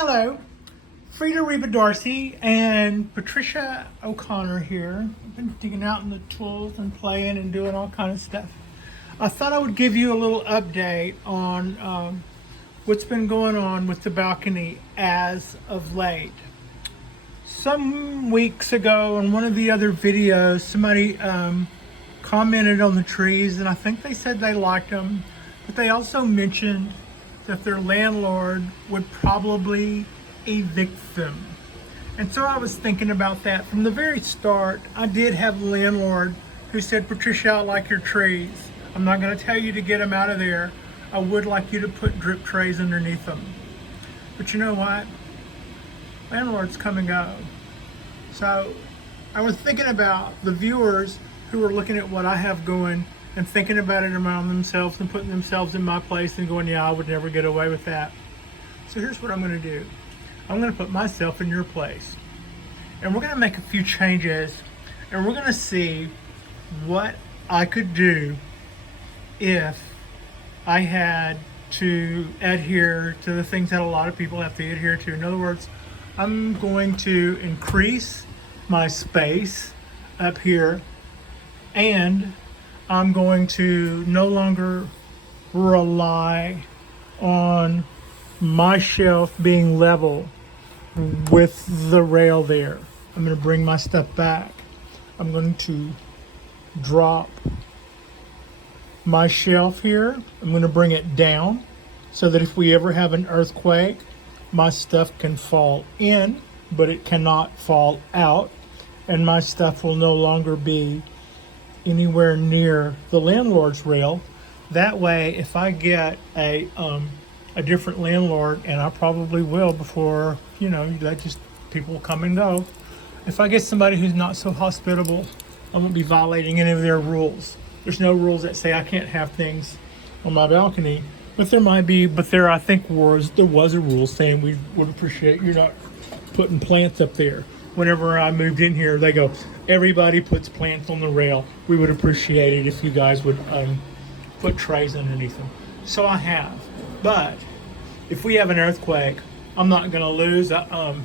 Hello, Frida Reba Darcy and Patricia O'Connor here. I've been digging out in the tools and playing and doing all kind of stuff. I thought I would give you a little update on what's been going on with the balcony as of late. Some weeks ago in one of the other videos, somebody commented on the trees, and I think they said they liked them, but they also mentioned that their landlord would probably evict them. And so I was thinking about that from the very start. I did have a landlord who said, Patricia, I like your trees. I'm not going to tell you to get them out of there. I would like you to put drip trays underneath them. But you know what? Landlords come and go. So I was thinking about the viewers who are looking at what I have going and thinking about it around themselves and putting themselves in my place and going, yeah, I would never get away with that. So here's what I'm going to do. I'm going to put myself in your place. And we're going to make a few changes, and we're going to see what I could do if I had to adhere to the things that a lot of people have to adhere to. In other words, I'm going to increase my space up here, and I'm going to no longer rely on my shelf being level with the rail there. I'm going to bring my stuff back. I'm going to drop my shelf here. I'm going to bring it down so that if we ever have an earthquake, my stuff can fall in, but it cannot fall out, and my stuff will no longer be anywhere near the landlord's rail. That way, if I get a different landlord, and I probably will before, that just people will come and go. If I get somebody who's not so hospitable, I won't be violating any of their rules. There's no rules that say I can't have things on my balcony, but there might be. But there, I think, there was a rule saying we would appreciate you not putting plants up there. Whenever I moved in here, they go, everybody puts plants on the rail. We would appreciate it if you guys would put trays underneath them. So I have. But if we have an earthquake, I'm not going to lose a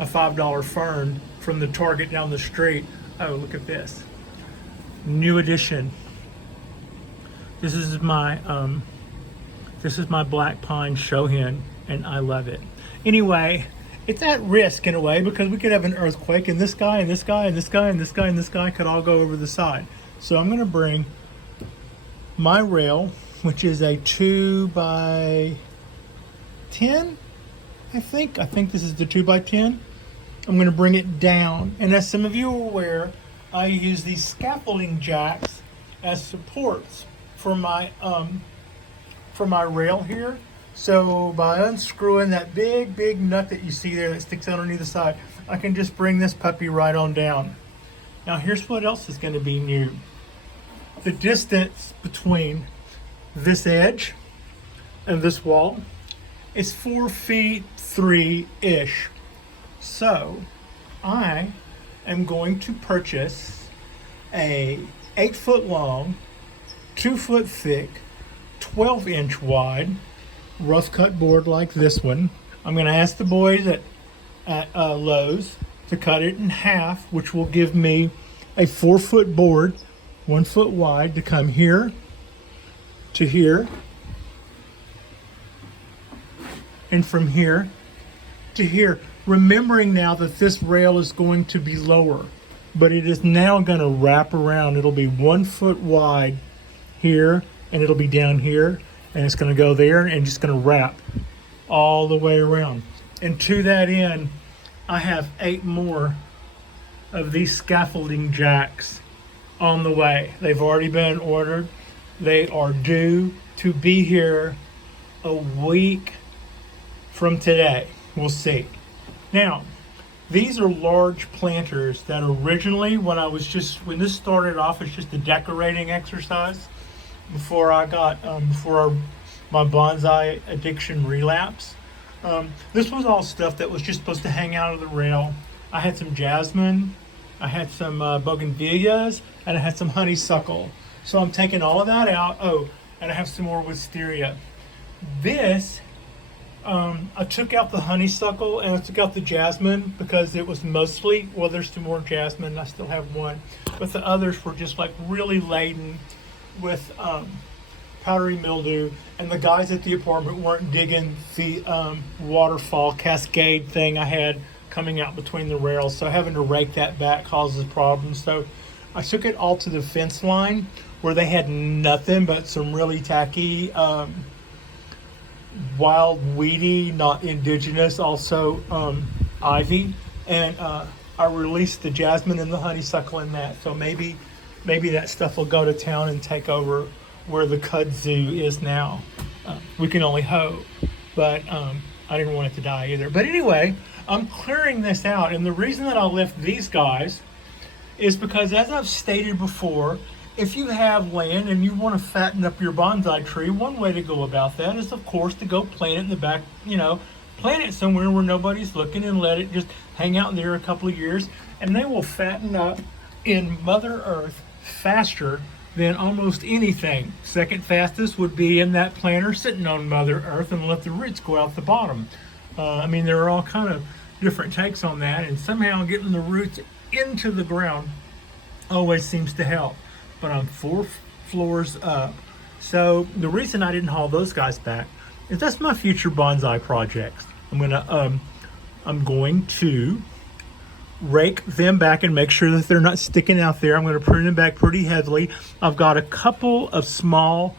$5 fern from the Target down the street. Oh, look at this. New addition. This is my black pine show hen, and I love it. Anyway, it's at risk in a way because we could have an earthquake, and this guy and this guy and this guy and this guy and this guy could all go over the side. So I'm going to bring my rail, which is a 2x10, I think this is the 2x10. I'm going to bring it down, and as some of you are aware, I use these scaffolding jacks as supports for my rail here. So by unscrewing that big nut that you see there that sticks out on either side, I can just bring this puppy right on down. Now here's what else is going to be new. The distance between this edge and this wall is 4 feet 3-ish. So I am going to purchase a 8-foot long, 2-foot thick, 12-inch wide rough cut board like this one. I'm going to ask the boys at Lowe's to cut it in half, which will give me a 4-foot board, 1 foot wide, to come here to here, and from here to here. Remembering now that this rail is going to be lower, but it is now going to wrap around. It'll be 1 foot wide here, and it'll be down here, and it's going to go there and just going to wrap all the way around. And to that end, I have 8 more of these scaffolding jacks on the way. They've already been ordered. They are due to be here a week from today. We'll see. Now, these are large planters that originally, when this started off as just a decorating exercise, before I got my bonsai addiction relapse. This was all stuff that was just supposed to hang out of the rail. I had some jasmine, I had some bougainvilleas, and I had some honeysuckle. So I'm taking all of that out. Oh, and I have some more wisteria. This I took out the honeysuckle and I took out the jasmine because it was mostly, well, there's two more jasmine. I still have one, but the others were just like really laden with powdery mildew. And the guys at the apartment weren't digging the waterfall cascade thing I had coming out between the rails. So having to rake that back causes problems. So I took it all to the fence line where they had nothing but some really tacky wild weedy, not indigenous, also ivy, and I released the jasmine and the honeysuckle in that. So maybe that stuff will go to town and take over where the kudzu is now. We can only hope, but I didn't want it to die either. But anyway, I'm clearing this out, and the reason that I left these guys is because, as I've stated before, if you have land and you want to fatten up your bonsai tree, one way to go about that is, of course, to go plant it in the back, plant it somewhere where nobody's looking and let it just hang out there a couple of years, and they will fatten up in Mother Earth faster than almost anything. Second fastest would be in that planter sitting on Mother Earth and let the roots go out the bottom. There are all kind of different takes on that, and somehow getting the roots into the ground always seems to help. But I'm 4 floors up. So the reason I didn't haul those guys back is that's my future bonsai projects. I'm going to rake them back and make sure that they're not sticking out there. I'm going to prune them back pretty heavily. I've got a couple of small,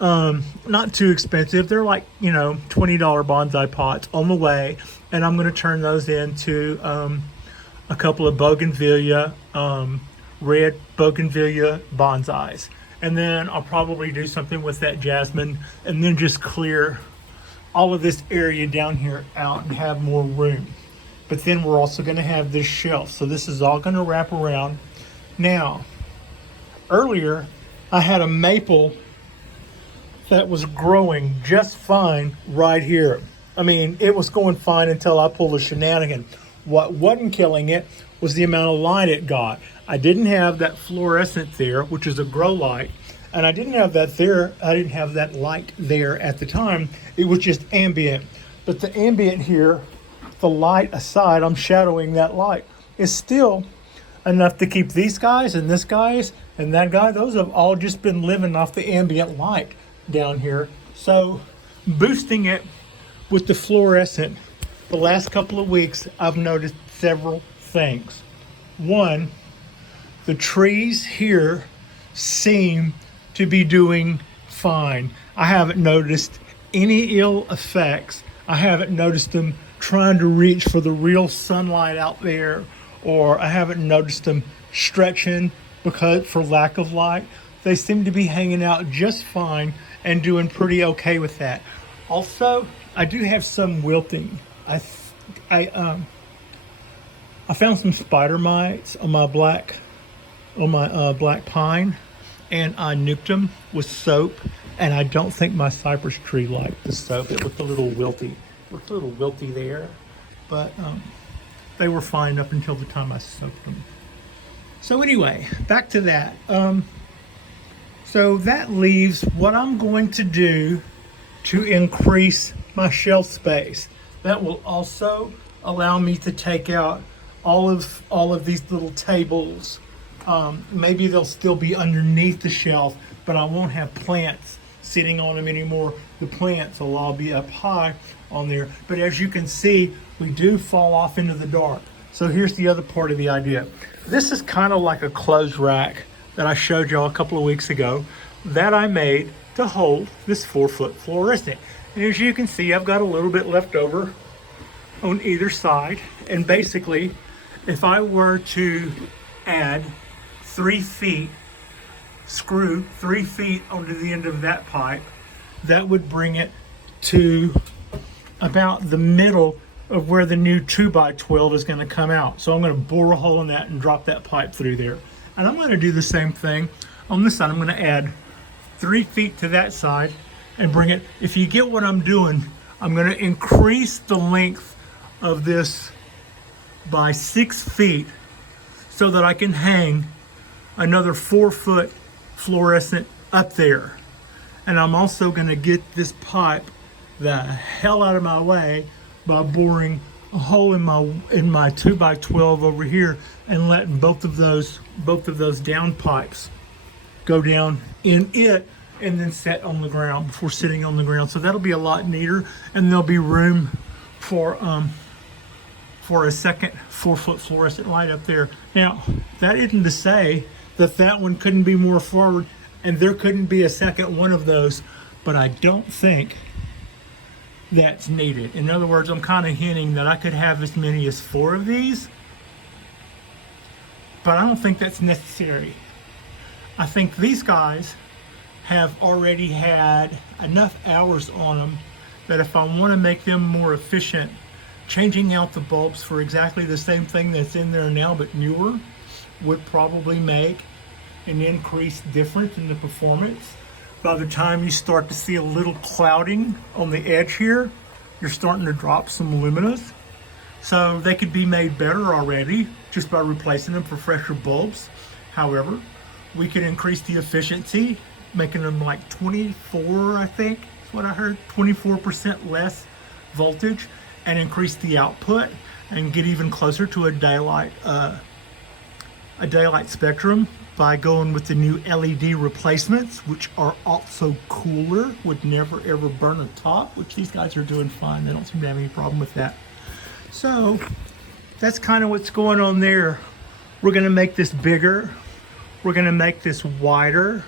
not too expensive. They're like, $20 bonsai pots on the way. And I'm going to turn those into a couple of bougainvillea, red bougainvillea bonsais. And then I'll probably do something with that jasmine and then just clear all of this area down here out and have more room. But then we're also going to have this shelf. So this is all going to wrap around. Now, earlier I had a maple that was growing just fine right here. It was going fine until I pulled a shenanigan. What wasn't killing it was the amount of light it got. I didn't have that fluorescent there, which is a grow light, and I didn't have that there. I didn't have that light there at the time. It was just ambient. But the ambient here, the light aside, I'm shadowing that light, is still enough to keep these guys and this guys and that guy. Those have all just been living off the ambient light down here. So boosting it with the fluorescent, the last couple of weeks, I've noticed several things. One, the trees here seem to be doing fine. I haven't noticed any ill effects. I haven't noticed them trying to reach for the real sunlight out there, or I haven't noticed them stretching for lack of light. They seem to be hanging out just fine and doing pretty okay with that. Also, I do have some wilting. I found some spider mites on my black pine, and I nuked them with soap, and I don't think my cypress tree liked the soap. It looked a little wilty. There, but they were fine up until the time I soaked them. So anyway, back to that. So that leaves what I'm going to do to increase my shelf space. That will also allow me to take out all of these little tables. Maybe they'll still be underneath the shelf, but I won't have plants sitting on them anymore. The plants will all be up high on there. But as you can see, we do fall off into the dark. So here's the other part of the idea. This is kind of like a clothes rack that I showed y'all a couple of weeks ago that I made to hold this 4-foot fluorescent. And as you can see, I've got a little bit left over on either side. And basically, if I were to add 3 feet, screw 3 feet onto the end of that pipe, that would bring it to about the middle of where the new 2x12 is going to come out. So I'm going to bore a hole in that and drop that pipe through there. And I'm going to do the same thing on this side. I'm going to add 3 feet to that side and bring it. If you get what I'm doing, I'm going to increase the length of this by 6 feet so that I can hang another 4-foot fluorescent up there. And I'm also going to get this pipe the hell out of my way by boring a hole in my 2x12 over here and letting both of those down pipes go down in it and then set on the ground before sitting on the ground. So that'll be a lot neater, and there'll be room for a second 4-foot fluorescent light up there. Now, that isn't to say that that one couldn't be more forward and there couldn't be a second one of those, but I don't think that's needed. In other words, I'm kind of hinting that I could have as many as 4 of these, but I don't think that's necessary. I think these guys have already had enough hours on them that if I want to make them more efficient, changing out the bulbs for exactly the same thing that's in there now but newer would probably make an increased difference in the performance. By the time you start to see a little clouding on the edge here, you're starting to drop some luminous. So they could be made better already just by replacing them for fresher bulbs. However, we could increase the efficiency, making them like 24, I think is what I heard, 24% less voltage, and increase the output and get even closer to a daylight spectrum by going with the new LED replacements, which are also cooler, would never ever burn a top, which these guys are doing fine. They don't seem to have any problem with that. So that's kind of what's going on there. We're gonna make this bigger. We're gonna make this wider.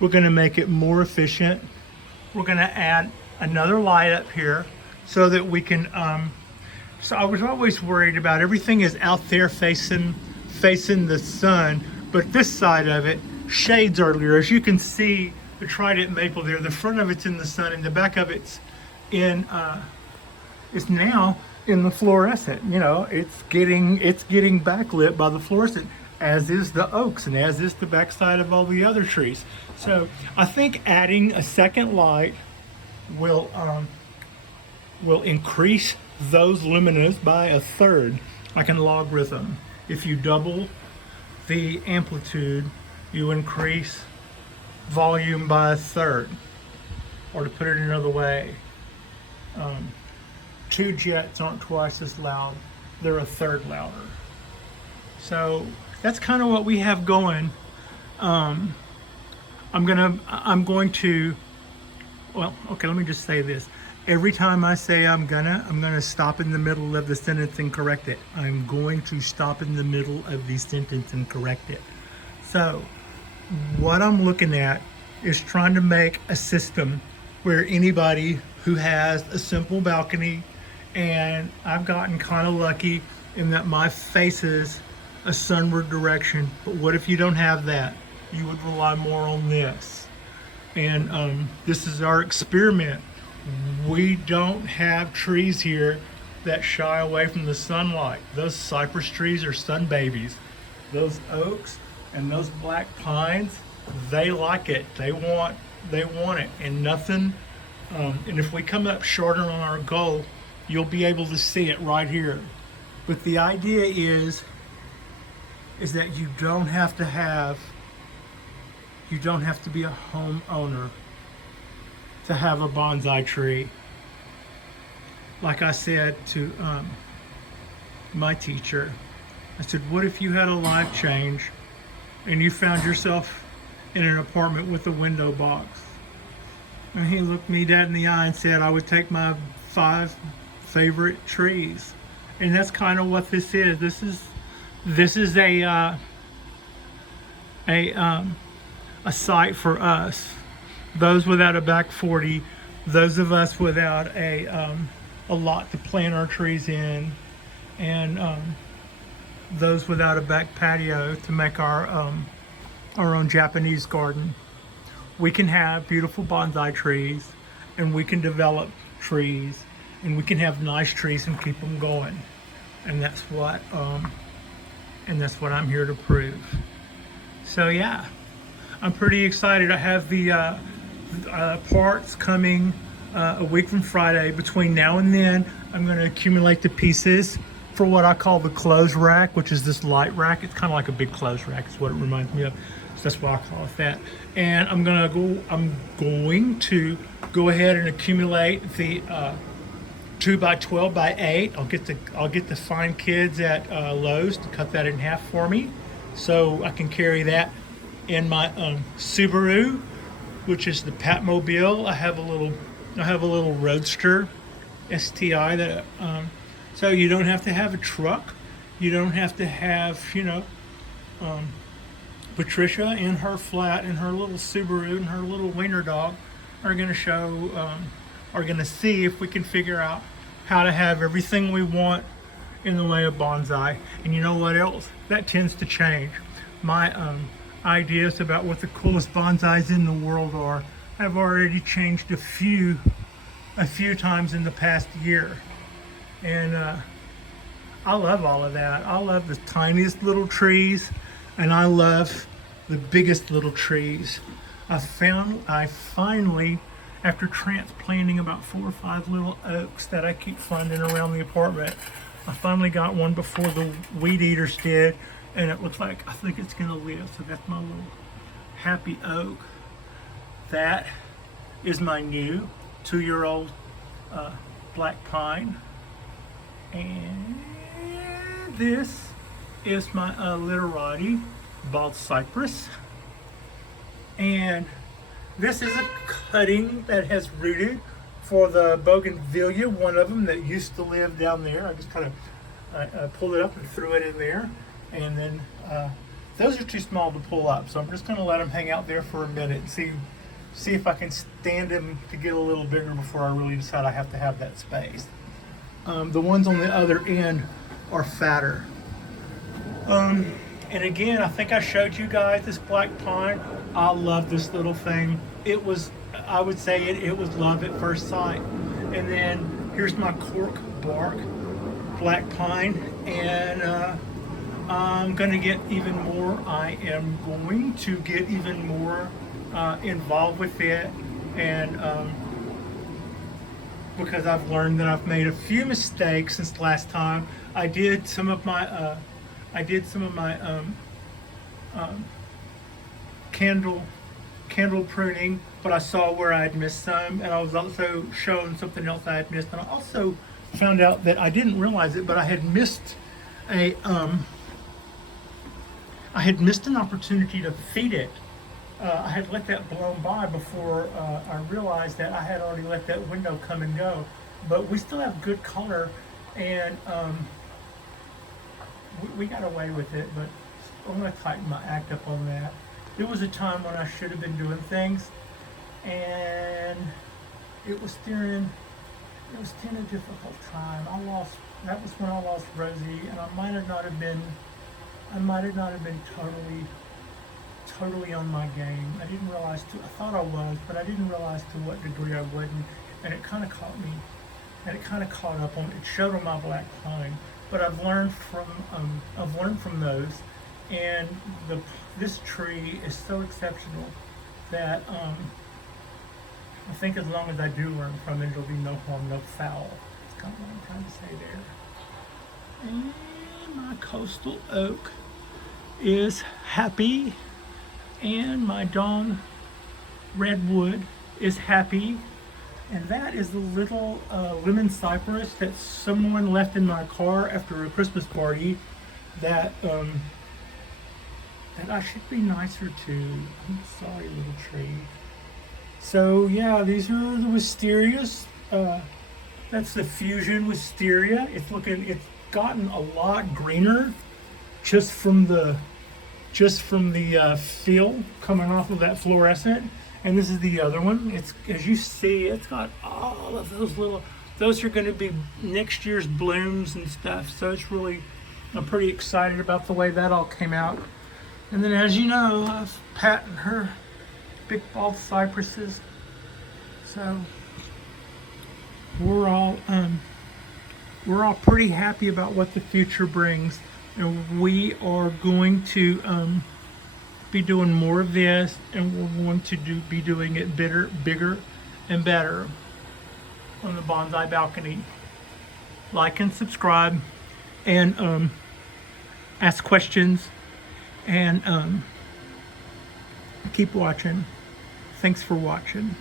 We're gonna make it more efficient. We're gonna add another light up here so that we can, so I was always worried about everything is out there facing the sun, but this side of it shades earlier. As you can see, the Trident maple there, the front of it's in the sun and the back of it's it's now in the fluorescent. You know, it's getting backlit by the fluorescent, as is the oaks and as is the backside of all the other trees. So I think adding a second light will increase those luminas by a third, like in logarithm. If you double the amplitude, you increase volume by a third. Or to put it another way, 2 jets aren't twice as loud, they're a third louder. So that's kind of what we have going. I'm going to, well, okay, let me just say this. Every time I say I'm gonna stop in the middle of the sentence and correct it. I'm going to stop in the middle of the sentence and correct it. So what I'm looking at is trying to make a system where anybody who has a simple balcony, and I've gotten kind of lucky in that my faces a sunward direction, but what if you don't have that? You would rely more on this. And this is our experiment. We don't have trees here that shy away from the sunlight. Those cypress trees are sun babies. Those oaks and those black pines, they like it. They want it, and nothing. And if we come up shorter on our goal, you'll be able to see it right here. But the idea is that you don't have to be a homeowner to have a bonsai tree. Like I said to my teacher, I said, what if you had a life change and you found yourself in an apartment with a window box? And he looked me dead in the eye and said, I would take my 5 favorite trees. And that's kind of what this is. This is a site for us. Those without a back 40, those of us without a lot to plant our trees in, and those without a back patio to make our own Japanese garden. We can have beautiful bonsai trees, and we can develop trees, and we can have nice trees and keep them going. And that's what I'm here to prove. So yeah, I'm pretty excited. I have the parts coming a week from Friday. Between now and then, I'm going to accumulate the pieces for what I call the clothes rack, which is this light rack. It's kind of like a big clothes rack is what it reminds me of. So that's why I call it that. And I'm going to go ahead and accumulate the 2 by 12 by 8. I'll get the fine kids at Lowe's to cut that in half for me, so I can carry that in my Subaru, which is the Patmobile. I have a little Roadster STI that so you don't have to have a truck. You don't have to have, Patricia in her flat, in her little Subaru, and her little wiener dog are going to see if we can figure out how to have everything we want in the way of bonsai. And you know what else? That tends to change. My ideas about what the coolest bonsais in the world are have already changed a few times in the past year. And I love all of that. I love the tiniest little trees, and I love the biggest little trees. I finally, after transplanting about 4 or 5 little oaks that I keep finding around the apartment, I finally got one before the weed eaters did, and it looks like I think it's gonna live. So that's my little happy oak. That is my new 2-year-old black pine, and this is my literati bald cypress, and this is a cutting that has rooted for the bougainvillea, one of them that used to live down there. I just kind of pulled it up and threw it in there, and then those are too small to pull up, so I'm just going to let them hang out there for a minute and see if I can stand them to get a little bigger before I really decide I have to have that space. The ones on the other end are fatter. And again, I think I showed you guys this black pine. I love this little thing. I would say it was love at first sight. And then here's my Cork Bark black pine, and I'm gonna get even more. I am going to get even more involved with it, and because I've learned that I've made a few mistakes since last time. I did some of my candle pruning, but I saw where I had missed some, and I was also shown something else I had missed, and I also found out that I didn't realize it, but I had missed an opportunity to feed it. I had let that blow by before I realized that I had already let that window come and go. But we still have good color, and we got away with it, but I'm going to tighten my act up on that. There was a time when I should have been doing things, and it was during a difficult time. That was when I lost Rosie, and I might not have been totally on my game. I didn't realize I thought I was, but I didn't realize to what degree I wasn't, and it kind of caught me, and it kind of caught up on me. It showed on my black pine, but I've learned from those, and this tree is so exceptional that I think as long as I do learn from it, it'll be no harm, no foul. That's kind of what I'm trying to say there. And my coastal oak is happy, and my dawn redwood is happy, and that is the little lemon cypress that someone left in my car after a Christmas party that I should be nicer to. I'm sorry, little tree. So yeah, these are the wisterias. That's the fusion wisteria. It's gotten a lot greener just from the feel coming off of that fluorescent. And this is the other one. It's, as you see, it's got all of those are going to be next year's blooms and stuff. So it's really, I'm pretty excited about the way that all came out. And then, as you know, I've patented her big bald cypresses. So we're all pretty happy about what the future brings, and we are going to be doing more of this, and we're going to be doing it bigger and better on the Bonsai Balcony. Like and subscribe, and ask questions, and Keep watching. Thanks for watching.